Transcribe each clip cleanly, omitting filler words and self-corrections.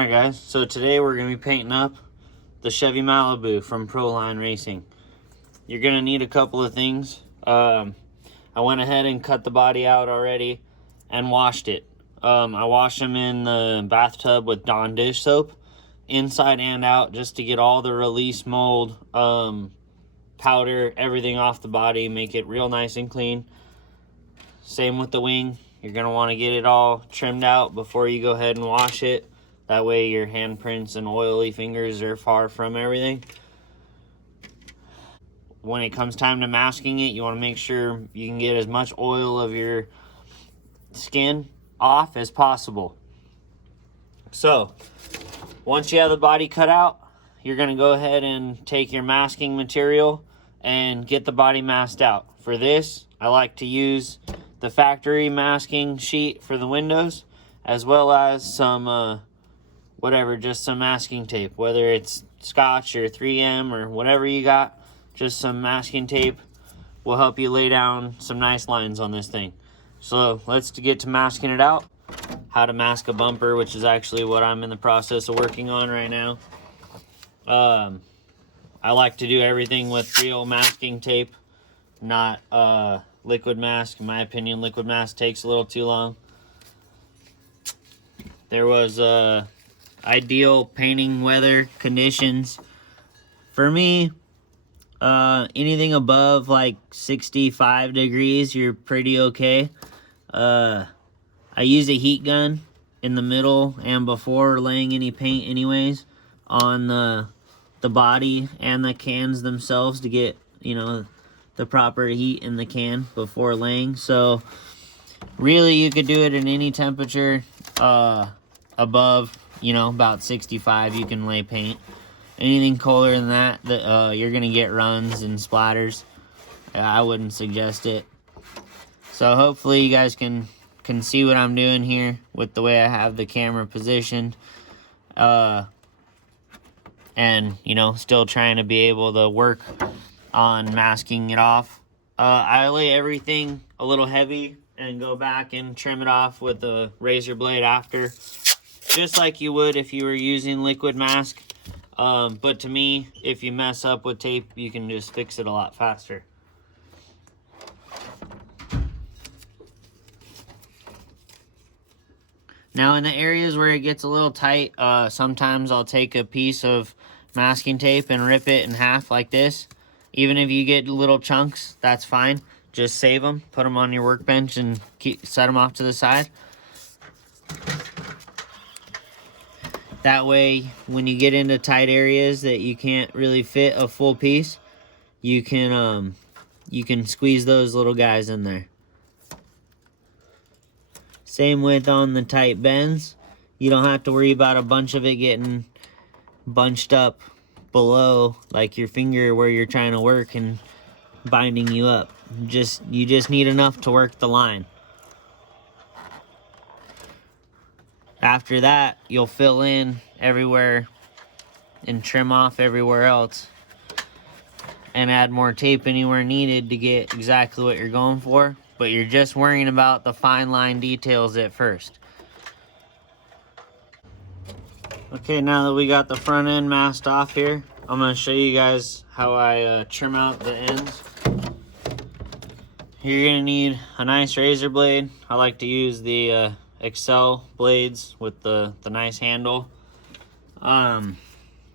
Alright guys, so today we're going to be painting up the Chevy Malibu from Proline Racing. You're going to need a couple of things. I went ahead and cut the body out already and washed it. I washed them in the bathtub with Dawn dish soap, inside and out, just to get all the release mold, powder, everything off the body, make it real nice and clean. Same with the wing. You're going to want to get it all trimmed out before you go ahead and wash it. That way your handprints and oily fingers are far from everything. When it comes time to masking it, you want to make sure you can get as much oil of your skin off as possible. So, once you have the body cut out, you're going to go ahead and take your masking material and get the body masked out. For this, I like to use the factory masking sheet for the windows, as well as some just some masking tape, whether it's Scotch or 3M or whatever you got. Just some masking tape will help you lay down some nice lines on this thing. So let's get to masking it out. How to mask a bumper, which is actually what I'm in the process of working on right now. I like to do everything with real masking tape, not liquid mask. In my opinion, liquid mask takes a little too long. There was ideal painting weather conditions. For me, anything above like 65 degrees, you're pretty okay. I use a heat gun in the middle and before laying any paint anyways on the body and the cans themselves to get, you know, the proper heat in the can before laying. So really you could do it in any temperature above, you know, about 65, you can lay paint. Anything colder than that, you're gonna get runs and splatters. I wouldn't suggest it. So hopefully you guys can see what I'm doing here with the way I have the camera positioned. And, you know, still trying to be able to work on masking it off. I lay everything a little heavy and go back and trim it off with a razor blade after, just like you would if you were using liquid mask. But to me, if you mess up with tape, you can just fix it a lot faster. Now in the areas where it gets a little tight, sometimes I'll take a piece of masking tape and rip it in half like this. Even if you get little chunks, that's fine. Just save them, put them on your workbench, and set them off to the side. That way, when you get into tight areas that you can't really fit a full piece, you can squeeze those little guys in there. Same with on the tight bends. You don't have to worry about a bunch of it getting bunched up below, like your finger where you're trying to work and binding you up. You just need enough to work the line. After that, you'll fill in everywhere and trim off everywhere else and add more tape anywhere needed to get exactly what you're going for. But you're just worrying about the fine line details at first. Okay, now that we got the front end masked off here, I'm going to show you guys how I trim out the ends. You're going to need a nice razor blade. I like to use the Excel blades with the nice handle.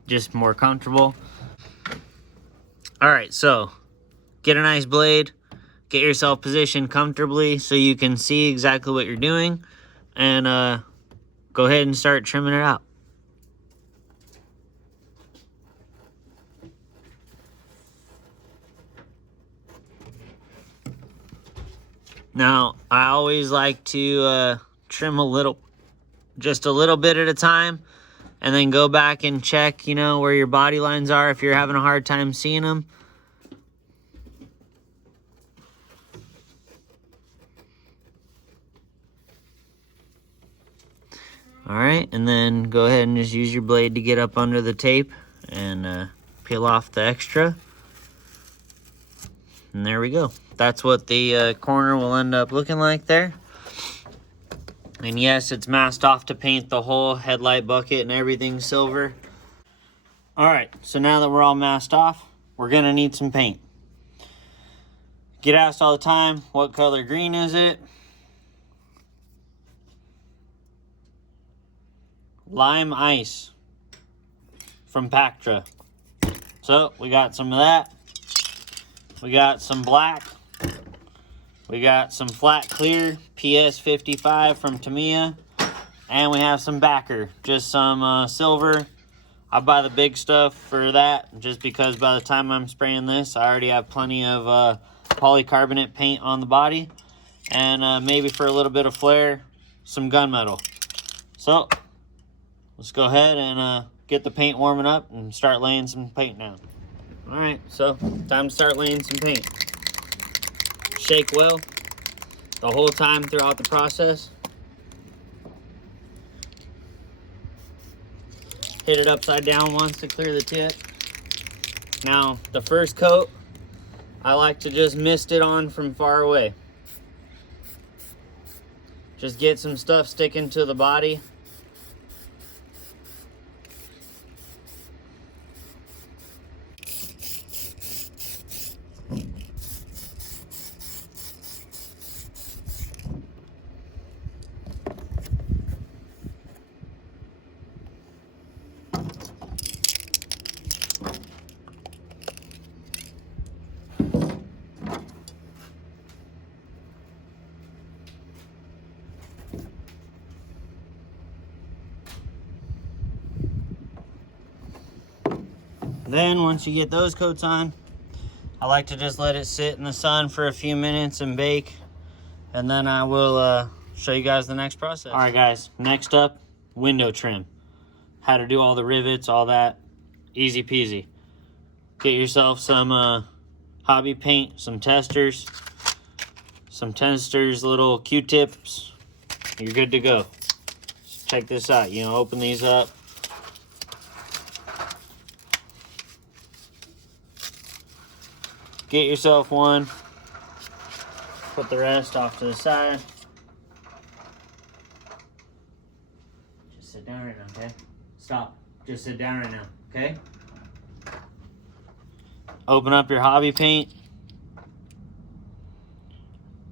Just more comfortable. Alright, so get a nice blade. Get yourself positioned comfortably so you can see exactly what you're doing. And go ahead and start trimming it out. Now, I always like to trim just a little bit at a time, and then go back and check, you know, where your body lines are if you're having a hard time seeing them. All right, and then go ahead and just use your blade to get up under the tape and peel off the extra. And there we go. That's what the corner will end up looking like there. And yes, it's masked off to paint the whole headlight bucket and everything silver. All right, so now that we're all masked off, we're gonna need some paint. Get asked all the time, what color green is it? Lime Ice from Pactra. So we got some of that. We got some black. We got some flat clear PS55 from Tamiya. And we have some backer, just some silver. I buy the big stuff for that just because by the time I'm spraying this, I already have plenty of polycarbonate paint on the body. And maybe for a little bit of flair, some gunmetal. So let's go ahead and get the paint warming up and start laying some paint down. All right, so time to start laying some paint. Shake well the whole time throughout the process. Hit it upside down once to clear the tip. Now, the first coat, I like to just mist it on from far away. Just get some stuff sticking to the body. Then once you get those coats on, I like to just let it sit in the sun for a few minutes and bake, and then I will show you guys the next process. All right guys, next up, window trim. How to do all the rivets, all that, easy peasy. Get yourself some hobby paint, some testers, little Q-tips, you're good to go. Just check this out, open these up. Get yourself one, put the rest off to the side. Just sit down right now, okay? Stop, just sit down right now, okay? Open up your hobby paint.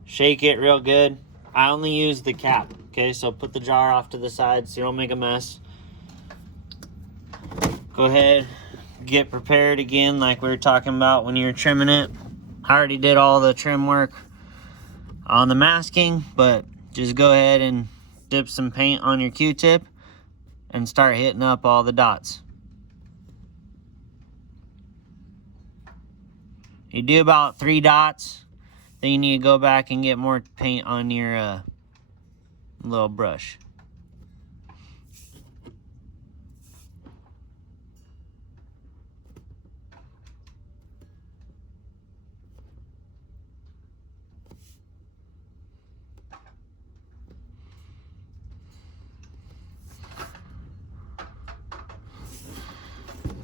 Shake it real good. I only use the cap, okay? So put the jar off to the side so you don't make a mess. Go ahead. Get prepared again like we were talking about when you were trimming it. I already did all the trim work on the masking, but just go ahead and dip some paint on your Q-tip and start hitting up all the dots. You do about 3 dots, then you need to go back and get more paint on your little brush.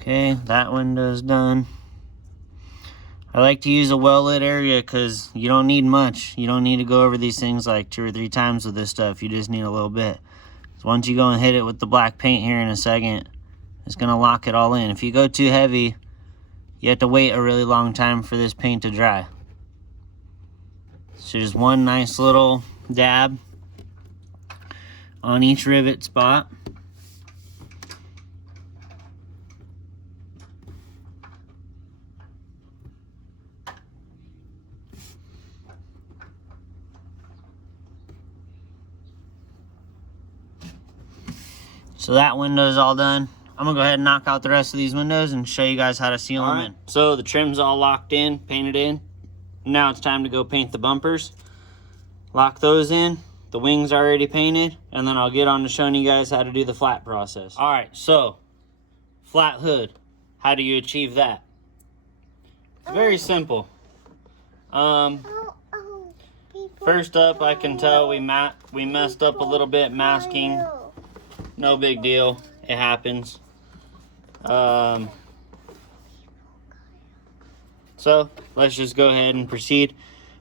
Okay, that window's done. I like to use a well-lit area because you don't need much. You don't need to go over these things like 2 or 3 times with this stuff. You just need a little bit. So once you go and hit it with the black paint here in a second, it's going to lock it all in. If you go too heavy, you have to wait a really long time for this paint to dry. So just one nice little dab on each rivet spot. So that window's all done. I'm gonna go ahead and knock out the rest of these windows and show you guys how to seal them in. So the trim's all locked in, painted in. Now it's time to go paint the bumpers. Lock those in. The wings are already painted, and then I'll get on to showing you guys how to do the flat process. All right, so flat hood. How do you achieve that? It's very simple. First up, I can tell we messed up a little bit masking. No big deal, it happens. So let's just go ahead and proceed.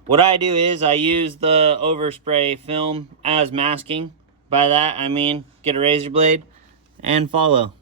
What I do is I use the overspray film as masking. By that, I mean get a razor blade and follow.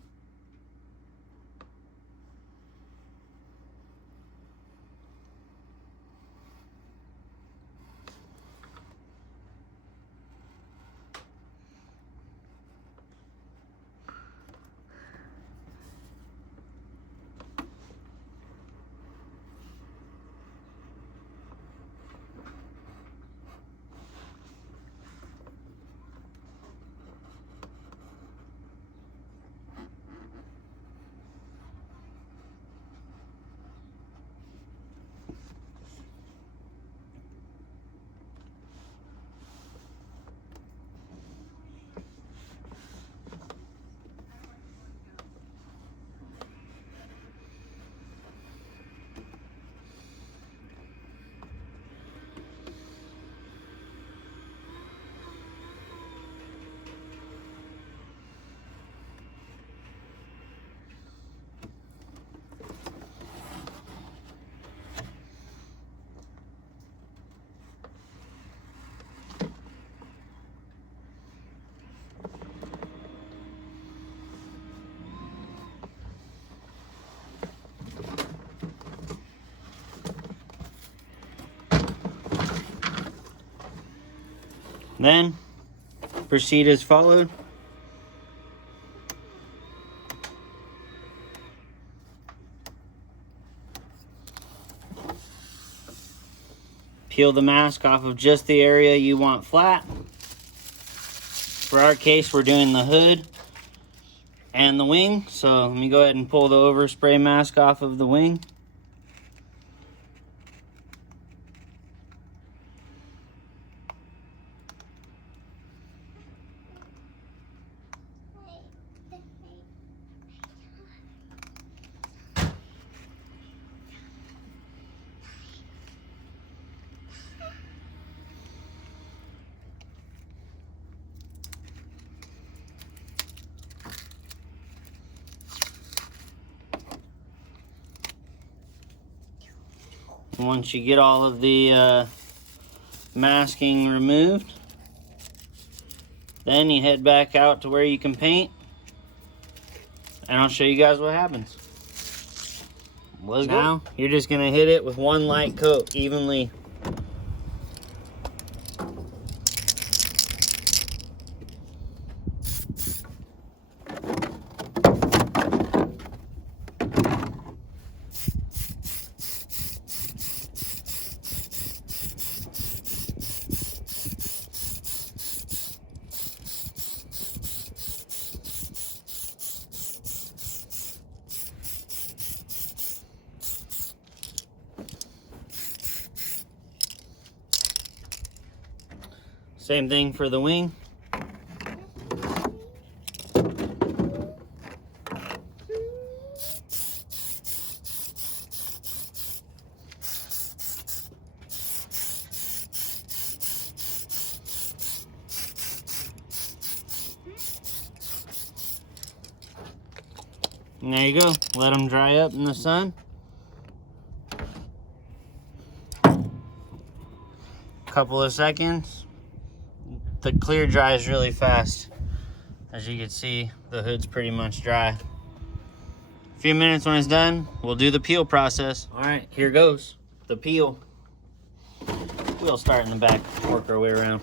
Then proceed as followed. Peel the mask off of just the area you want flat. For our case, we're doing the hood and the wing. So let me go ahead and pull the overspray mask off of the wing. Once you get all of the masking removed, then you head back out to where you can paint, and I'll show you guys what happens. Let's go. Now, you're just gonna hit it with one light coat evenly. Same thing for the wing. And there you go. Let them dry up in the sun. Couple of seconds. The clear dries really fast. As you can see, the hood's pretty much dry. A few minutes when it's done, we'll do the peel process. All right, here goes the peel. We'll start in the back, work our way around.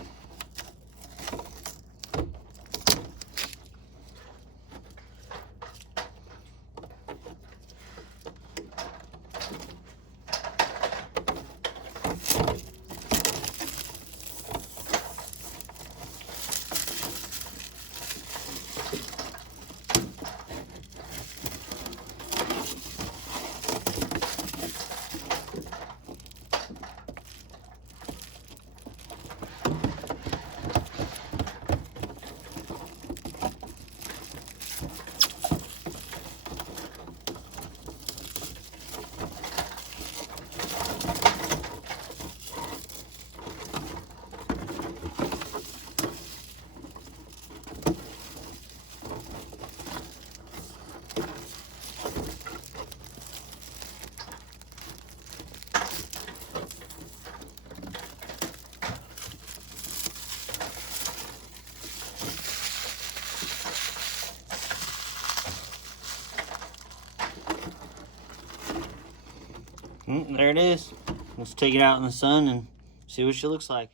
There it is. Let's take it out in the sun and see what she looks like.